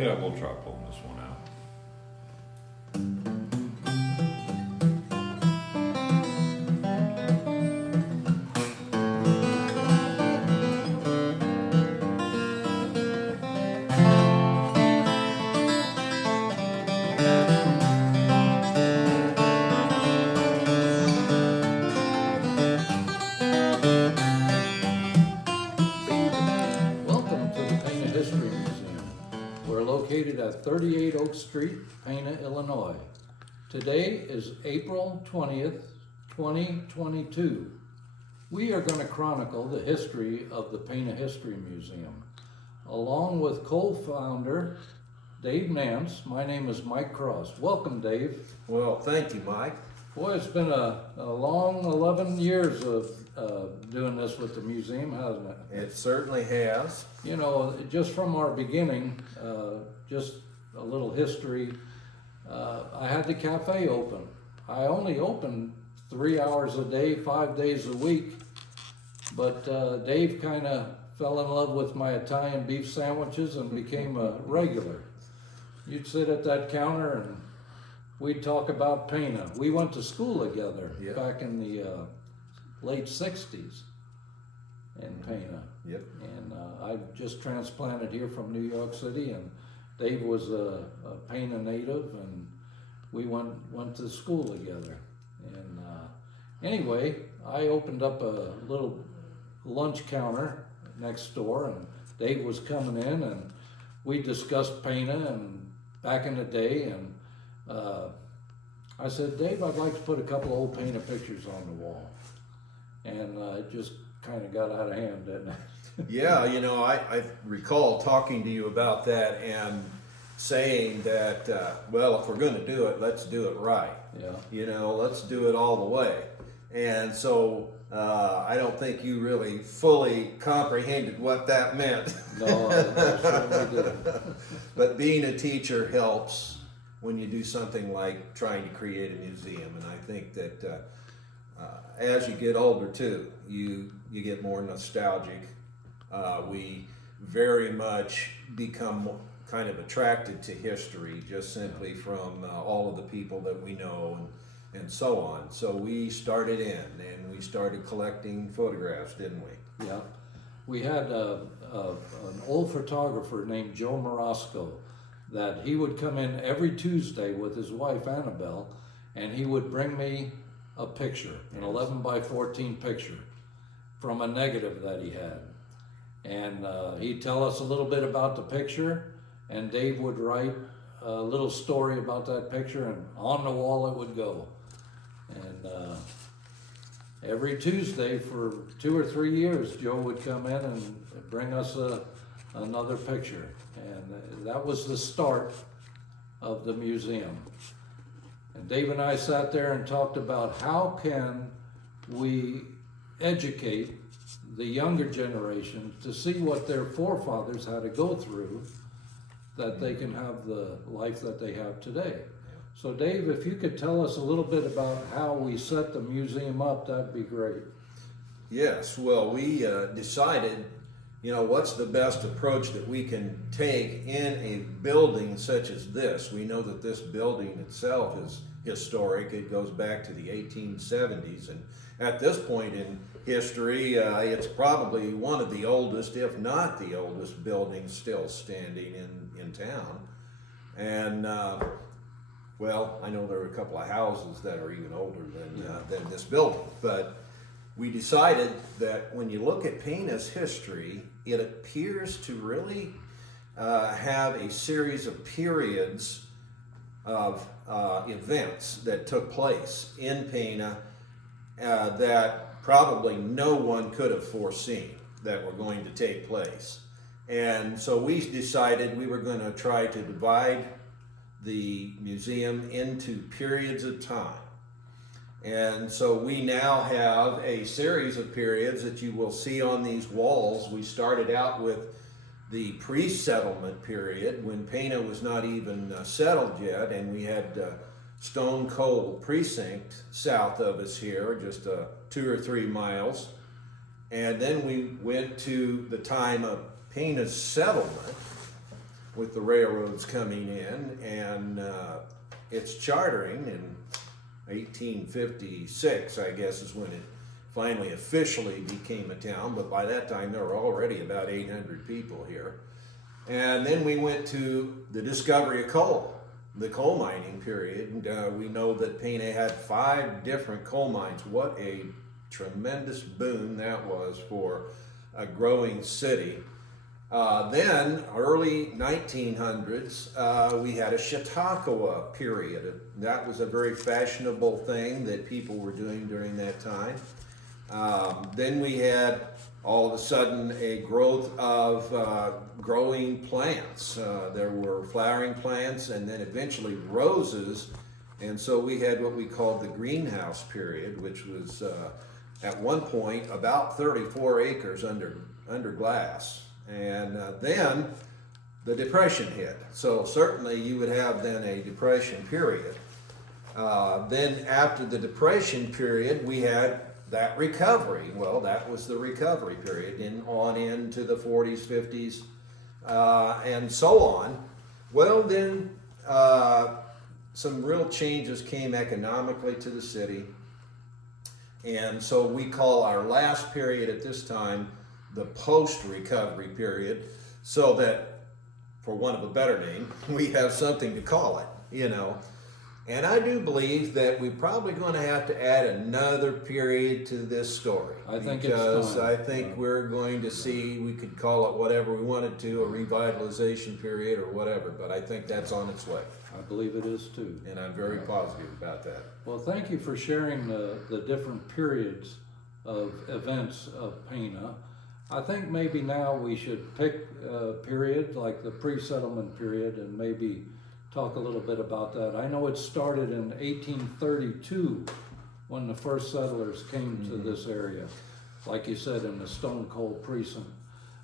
Yeah, we'll try pulling this one out. Welcome to the Pana History Museum. We're located at 38 Oak Street, Pana, Illinois. Today is April 20th, 2022. We are going to chronicle the history of the Pana History Museum. Along with co-founder Dave Nance, my name is Mike Cross. Welcome, Dave. Well, thank you, Mike. Boy, it's been a long 11 years of doing this with the museum, hasn't it? It certainly has. You know, just from our beginning, just a little history, I had the cafe open. I only opened 3 hours a day, 5 days a week, but Dave kind of fell in love with my Italian beef sandwiches and became a regular. You'd sit at that counter and we'd talk about Pana. We went to school together back in the late 60s in Pana. Yep. And I just transplanted here from New York City, and Dave was a Pana native, and we went to school together. And anyway, I opened up a little lunch counter next door, and Dave was coming in, and we discussed Pana and back in the day, and I said, Dave, I'd like to put a couple old Pana pictures on the wall. And it just kind of got out of hand, didn't it? Yeah, you know, I recall talking to you about that and saying that, well, if we're going to do it, let's do it right. Yeah. You know, let's do it all the way. And so I don't think you really fully comprehended what that meant. No, I certainly didn't. But being a teacher helps when you do something like trying to create a museum. And I think that as you get older too, you get more nostalgic. We very much become kind of attracted to history just simply from all of the people that we know and so on. So we started in and we started collecting photographs, didn't we? Yeah. We had an old photographer named Joe Morosco that he would come in every Tuesday with his wife Annabelle, and he would bring me a picture, an 11 by 14 picture from a negative that he had. And he'd tell us a little bit about the picture, and Dave would write a little story about that picture, and on the wall it would go. And every Tuesday for 2 or 3 years, Joe would come in and bring us another picture. And that was the start of the museum. And Dave and I sat there and talked about how can we educate the younger generation to see what their forefathers had to go through that they can have the life that they have today. So Dave, if you could tell us a little bit about how we set the museum up, that'd be great. Yes, well, we decided, you know, what's the best approach that we can take in a building such as this. We know that this building itself is historic. It goes back to the 1870s, and at this point in history, it's probably one of the oldest, if not the oldest, buildings still standing in town. And well, I know there are a couple of houses that are even older than this building, but we decided that when you look at Pana's history, it appears to really have a series of periods of events that took place in Pana that probably no one could have foreseen that were going to take place. And so we decided we were going to try to divide the museum into periods of time. And so we now have a series of periods that you will see on these walls. We started out with the pre-settlement period when Pana was not even settled yet, and we had Stone Coal Precinct south of us here, just 2 or 3 miles. And then we went to the time of Pana's settlement, with the railroads coming in, and its chartering in 1856, I guess, is when it finally officially became a town, but by that time there were already about 800 people here. And then we went to the discovery of coal, the coal mining period. And, we know that Pana had 5 different coal mines. What a tremendous boon that was for a growing city. Then, early 1900s, we had a Chautauqua period. That was a very fashionable thing that people were doing during that time. Then we had, all of a sudden, a growth of growing plants. There were flowering plants and then eventually roses. And so we had what we called the greenhouse period, which was at one point about 34 acres under glass. And then the Depression hit. So certainly you would have then a Depression period. Then after the Depression period, we had that recovery. Well, that was the recovery period, and on into the 40s, 50s, and so on. Well, then some real changes came economically to the city. And so we call our last period at this time the post-recovery period, so that, for want of a better name, we have something to call it, you know. And I do believe that we're probably going to have to add another period to this story. I think because it's time. I think we're going to see, we could call it whatever we wanted to, a revitalization period or whatever, but I think that's on its way. I believe it is too. And I'm very positive about that. Well, thank you for sharing the different periods of events of Pana. I think maybe now we should pick a period like the pre-settlement period and maybe talk a little bit about that. I know it started in 1832 when the first settlers came to this area, like you said, in the Stone Cold Precinct.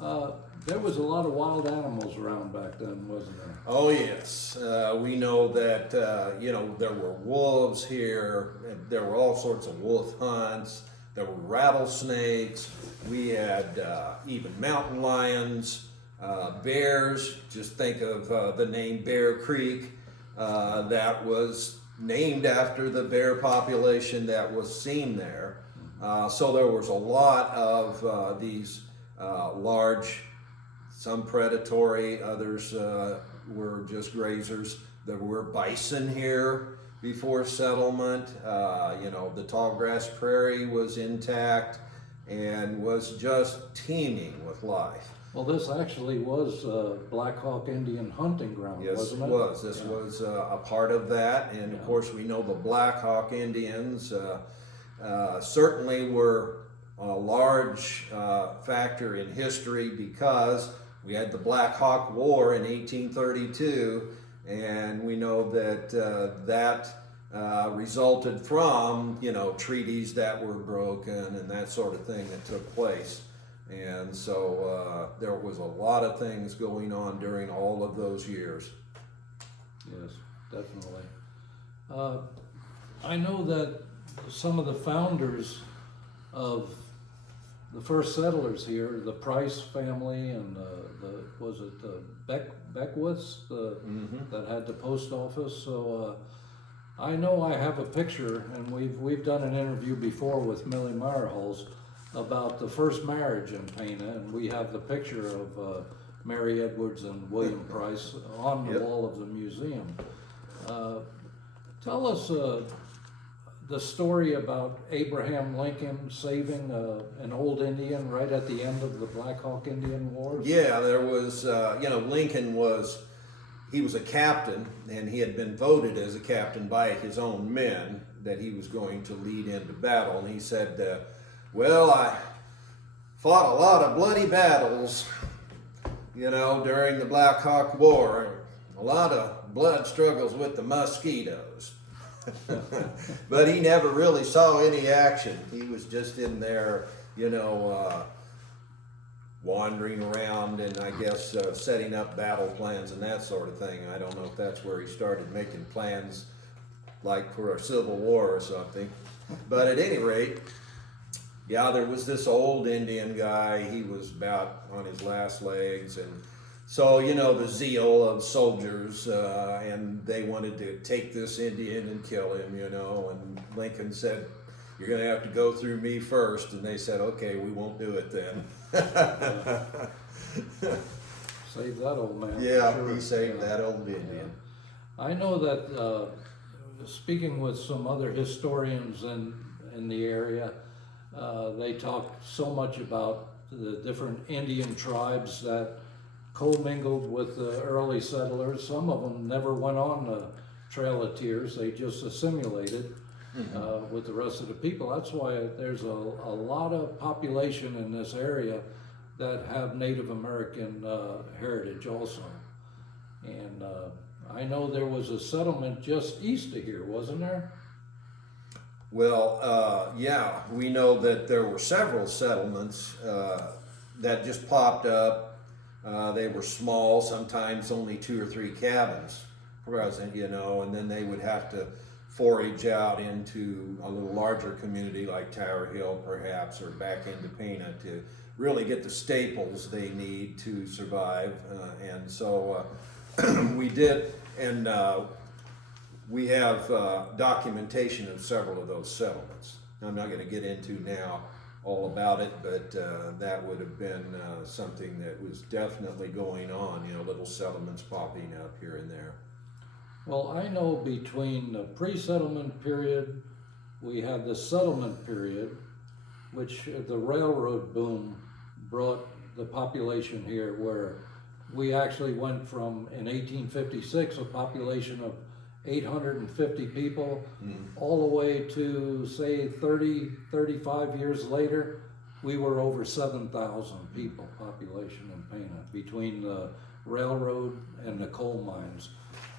There was a lot of wild animals around back then, wasn't there? Oh yes, we know that you know, there were wolves here. And there were all sorts of wolf hunts. There were rattlesnakes. We had even mountain lions, bears. Just think of the name Bear Creek. That was named after the bear population that was seen there. So there was a lot of these large, some predatory, others were just grazers. There were bison here before settlement. You know, the tall grass prairie was intact and was just teeming with life. Well, this actually was Black Hawk Indian hunting ground, Yes, wasn't it it? was. This was a part of that, and of course we know the Black Hawk Indians certainly were a large factor in history, because we had the Black Hawk War in 1832, and we know that that resulted from, you know, treaties that were broken and that sort of thing that took place. And so there was a lot of things going on during all of those years. Yes, definitely. I know that some of the founders of the first settlers here, the Price family and was it Beckwiths that had the post office. So I know I have a picture, and we've done an interview before with Millie Meyerholz about the first marriage in Pana, and we have the picture of Mary Edwards and William Price on the wall of the museum. Tell us the story about Abraham Lincoln saving an old Indian right at the end of the Black Hawk Indian Wars. Yeah, there was, you know, Lincoln he was a captain, and he had been voted as a captain by his own men that he was going to lead into battle. And he said, well, I fought a lot of bloody battles, you know, during the Black Hawk War. A lot of blood struggles with the mosquitoes. But he never really saw any action. He was just in there, you know, wandering around and I guess setting up battle plans and that sort of thing. I don't know if that's where he started making plans like for a civil war or something. But at any rate, yeah, there was this old Indian guy. He was about on his last legs, and So, you know, the zeal of soldiers, and they wanted to take this Indian and kill him, you know, and Lincoln said, "You're going to have to go through me first," and they said, "Okay, we won't do it then." Save that old man. for Yeah, sure. he saved Yeah. that old Indian. I know that speaking with some other historians in the area, they talk so much about the different Indian tribes that commingled with the early settlers. Some of them never went on the Trail of Tears; they just assimilated with the rest of the people. That's why there's a lot of population in this area that have Native American heritage also. And I know there was a settlement just east of here, wasn't there? Well, yeah, we know that there were several settlements that just popped up. They were small, sometimes only 2 or 3 cabins present, you know, and then they would have to forage out into a little larger community like Tower Hill, perhaps, or back into Pana to really get the staples they need to survive. And so we did, and we have documentation of several of those settlements. I'm not going to get into now all about it, but that would have been something that was definitely going on, you know, little settlements popping up here and there. Well, I know between the pre-settlement period, we had the settlement period, which the railroad boom brought the population here, where we actually went from, in 1856, a population of 850 people, all the way to, say, 35 years later, we were over 7,000 people population in Pana between the railroad and the coal mines.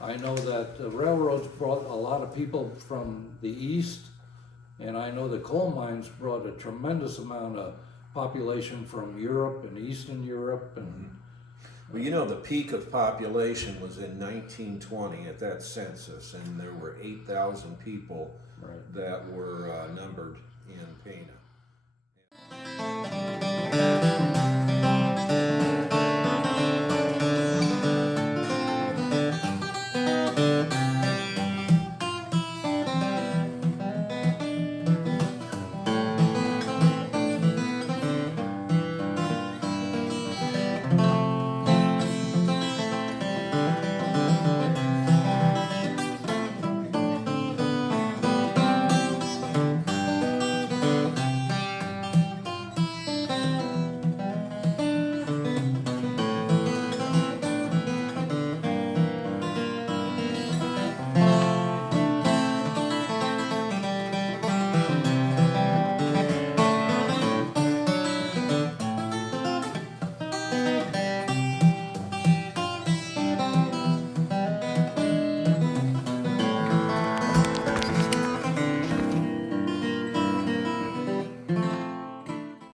I know that the railroads brought a lot of people from the east, and I know the coal mines brought a tremendous amount of population from Europe and Eastern Europe. And Well, you know, the peak of population was in 1920 at that census, and there were 8,000 people right. that were numbered in Pana.